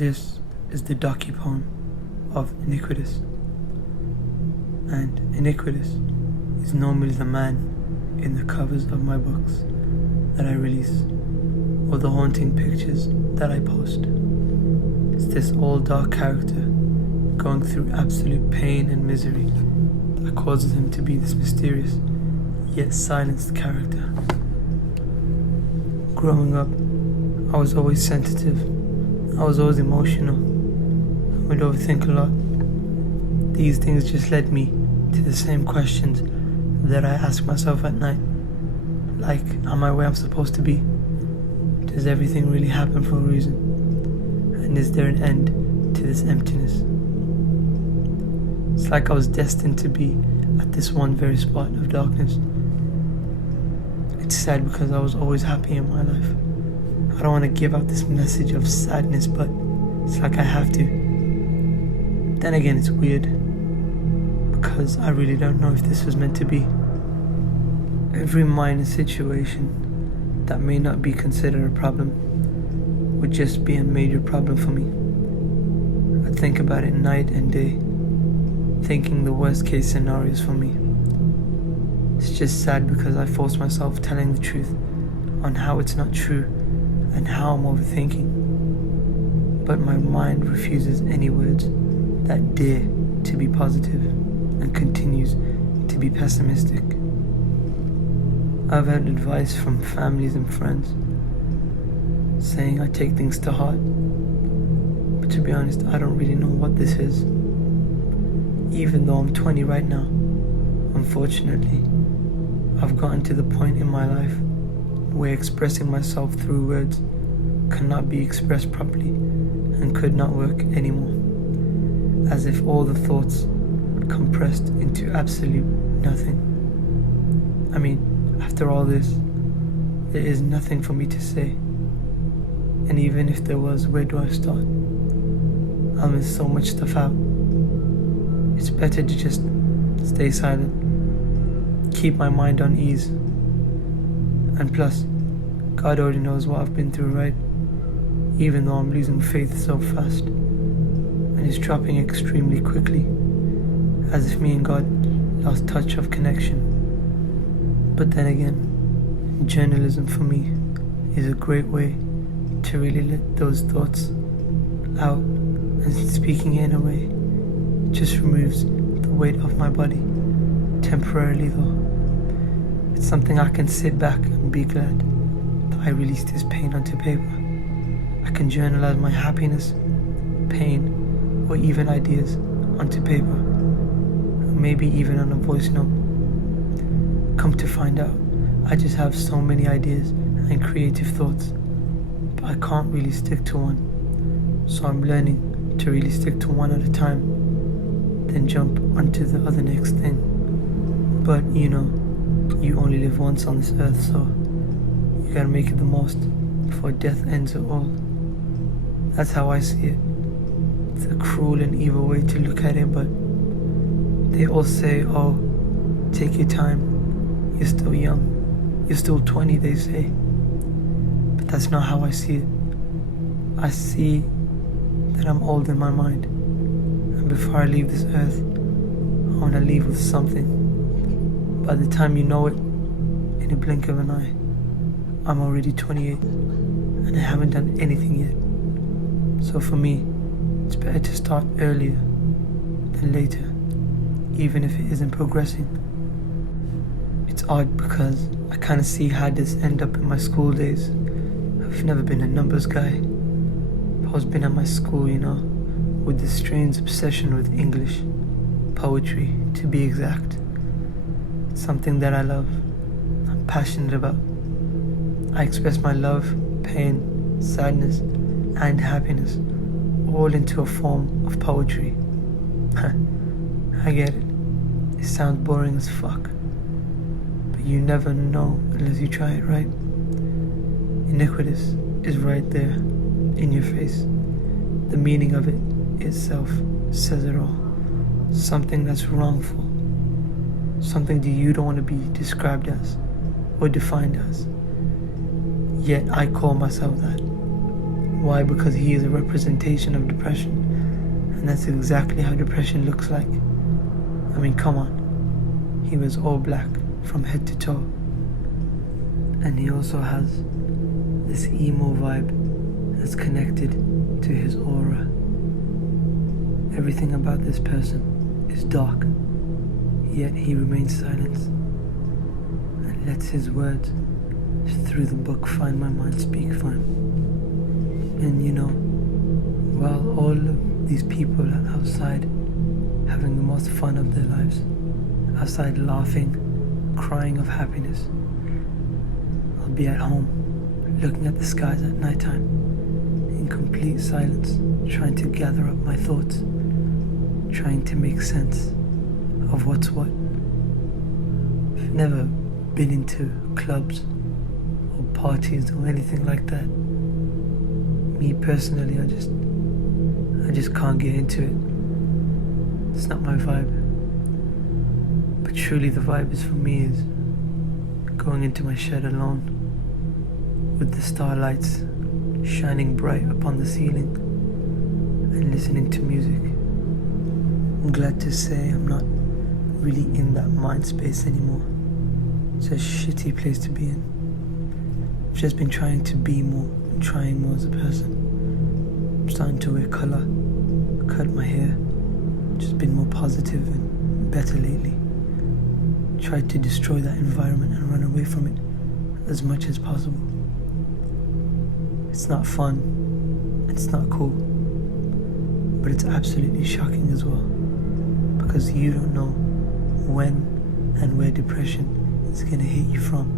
This is the Docupoem of Iniquitous. And Iniquitous is normally the man in the covers of my books that I release, or the haunting pictures that I post. It's this all dark character going through absolute pain and misery that causes him to be this mysterious yet silenced character. Growing up, I was always sensitive. I was always emotional. I would overthink a lot. These things just led me to the same questions that I ask myself at night. Like, am I where I'm supposed to be? Does everything really happen for a reason? And is there an end to this emptiness? It's like I was destined to be at this one very spot of darkness. It's sad because I was always happy in my life. I don't want to give out this message of sadness, but it's like I have to. Then again, it's weird, because I really don't know if this was meant to be. Every minor situation that may not be considered a problem would just be a major problem for me. I think about it night and day, thinking the worst case scenarios for me. It's just sad because I force myself telling the truth on how it's not true and how I'm overthinking. But my mind refuses any words that dare to be positive and continues to be pessimistic. I've had advice from families and friends saying I take things to heart, but to be honest, I don't really know what this is. Even though I'm 20 right now, unfortunately, I've gotten to the point in my life where expressing myself through words cannot be expressed properly and could not work anymore, as if all the thoughts are compressed into absolute nothing. I mean, after all this, there is nothing for me to say, and even if there was, where do I start? I'll miss so much stuff out. It's better to just stay silent, keep my mind on ease. And plus, God already knows what I've been through, right? Even though I'm losing faith so fast, and it's dropping extremely quickly, as if me and God lost touch of connection. But then again, journalism for me is a great way to really let those thoughts out, and speaking in a way just removes the weight of my body, temporarily though. It's something I can sit back and be glad that I released this pain onto paper. I can journalize my happiness, pain, or even ideas onto paper, maybe even on a voice note. Come to find out, I just have so many ideas and creative thoughts, but I can't really stick to one. So I'm learning to really stick to one at a time, then jump onto the other next thing. But you know, you only live once on this earth, so you gotta make it the most before death ends it all. That's how I see it. It's a cruel and evil way to look at it, but they all say, oh, take your time, you're still young, you're still 20, they say. But that's not how I see it. I see that I'm old in my mind, and before I leave this earth, I want to leave with something. By the time you know it, in a blink of an eye, I'm already 28, and I haven't done anything yet. So for me, it's better to start earlier than later, even if it isn't progressing. It's odd because I kind of see how this end up in my school days. I've never been a numbers guy. I've always been at my school, you know, with this strange obsession with English, poetry to be exact. It's something that I love, I'm passionate about. I express my love, pain, sadness, and happiness all into a form of poetry. I get it. It sounds boring as fuck, but you never know unless you try it, right? Iniquitous is right there in your face. The meaning of it itself says it all. Something that's wrongful, something that you don't want to be described as or defined as. Yet I call myself that. Why? Because he is a representation of depression. And that's exactly how depression looks like. I mean, come on. He was all black from head to toe. And he also has this emo vibe that's connected to his aura. Everything about this person is dark, yet he remains silent and lets his words through the book Find My Mind speak for him. And you know, while all of these people are outside having the most fun of their lives, outside laughing, crying of happiness, I'll be at home looking at the skies at nighttime in complete silence, trying to gather up my thoughts, trying to make sense of what's what. I've never been into clubs or parties or anything like that. Me personally, I just can't get into it. It's not my vibe. But truly the vibe is for me is going into my shed alone with the starlights shining bright upon the ceiling and listening to music. I'm glad to say I'm not really in that mind space anymore. It's a shitty place to be in. I've just been trying to be more and trying more as a person. I'm starting to wear colour, cut my hair, just been more positive and better lately. Tried to destroy that environment and run away from it as much as possible. It's not fun, it's not cool, but it's absolutely shocking as well, because you don't know when and where depression is gonna hit you from.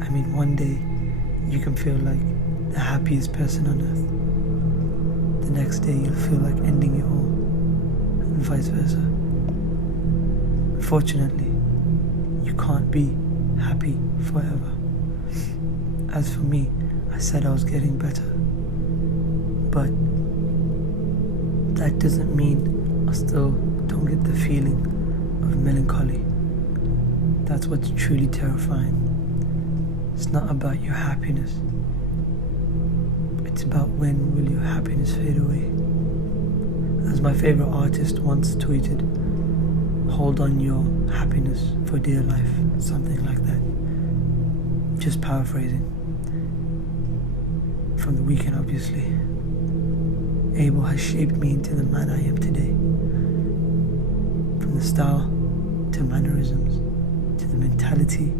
I mean, one day you can feel like the happiest person on earth. The next day you'll feel like ending it all, and vice versa. Unfortunately, you can't be happy forever. As for me, I said I was getting better, but that doesn't mean I still don't get the feeling of melancholy. That's what's truly terrifying. It's not about your happiness. It's about when will your happiness fade away. As my favorite artist once tweeted, hold on your happiness for dear life, something like that. Just paraphrasing. From the weekend, obviously. Abel has shaped me into the man I am today. From the style to mannerisms to the mentality,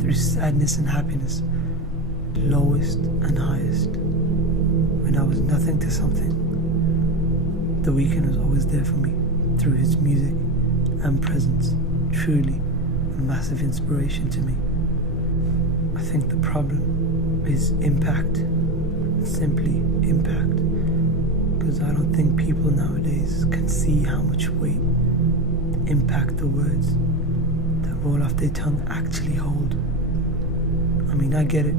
through sadness and happiness, lowest and highest. When I was nothing to something, the weekend was always there for me through his music and presence. Truly a massive inspiration to me. I think the problem is impact, simply impact, because I don't think people nowadays can see how much weight, impact the words that roll off their tongue actually hold. I mean, I get it.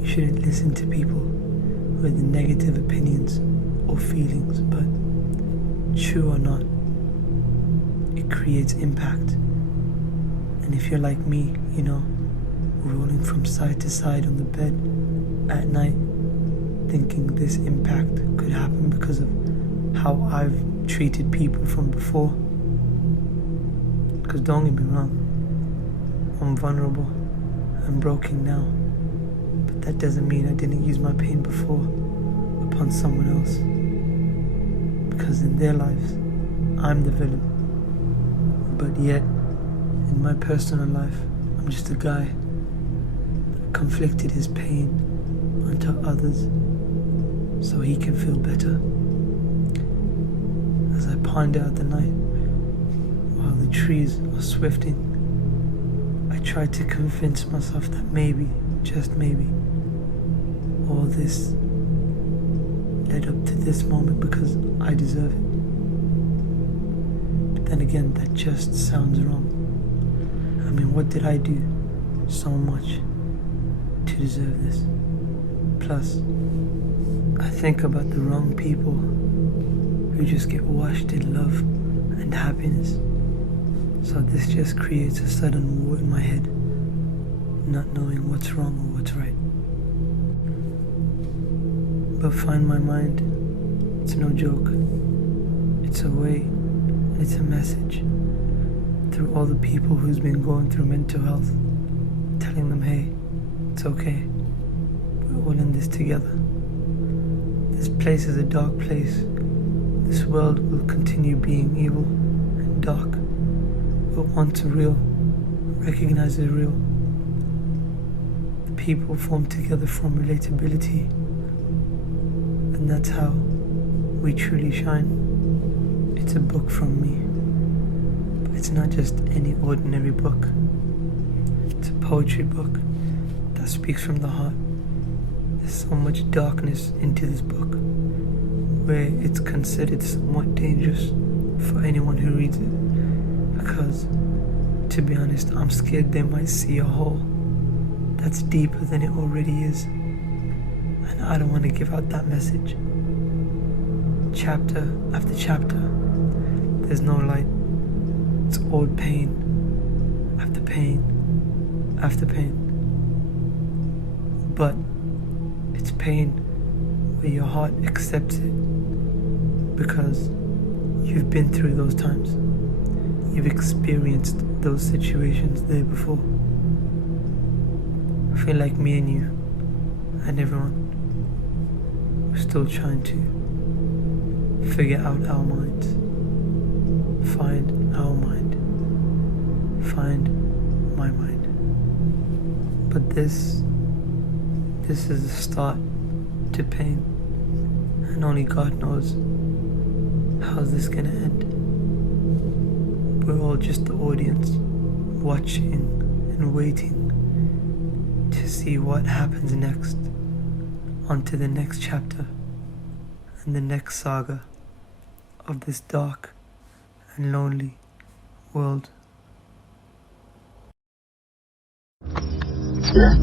You shouldn't listen to people with negative opinions or feelings, but true or not, it creates impact. And if you're like me, you know, rolling from side to side on the bed at night, thinking this impact could happen because of how I've treated people from before. Because don't get me wrong, I'm vulnerable, I'm broken now, but that doesn't mean I didn't use my pain before upon someone else. Because in their lives, I'm the villain. But yet, in my personal life, I'm just a guy that conflicted his pain onto others so he can feel better. As I ponder out the night, while the trees are swifting, I try to convince myself that maybe, just maybe, all this led up to this moment because I deserve it. But then again, that just sounds wrong. I mean, what did I do so much to deserve this? Plus, I think about the wrong people who just get washed in love and happiness. So this just creates a sudden war in my head, not knowing what's wrong or what's right. but find my mind. It's no joke. It's a way, and it's a message through all the people who's been going through mental health, telling them, hey, it's okay. We're all in this together. This place is a dark place. This world will continue being evil and dark. But once real, recognize the real. The people form together from relatability, and that's how we truly shine. It's a book from me, but it's not just any ordinary book. It's a poetry book that speaks from the heart. There's so much darkness into this book, where it's considered somewhat dangerous for anyone who reads it, because, to be honest, I'm scared they might see a hole that's deeper than it already is, and I don't want to give out that message. Chapter after chapter, there's no light. It's all pain after pain after pain. But it's pain where your heart accepts it, because you've been through those times. You've experienced those situations there before. I feel like me and you and everyone, we're still trying to figure out our minds, find our mind, find my mind. But this is the start to pain, and only God knows how's this gonna end. We're all just the audience, watching and waiting to see what happens next, onto the next chapter and the next saga of this dark and lonely world. Yeah.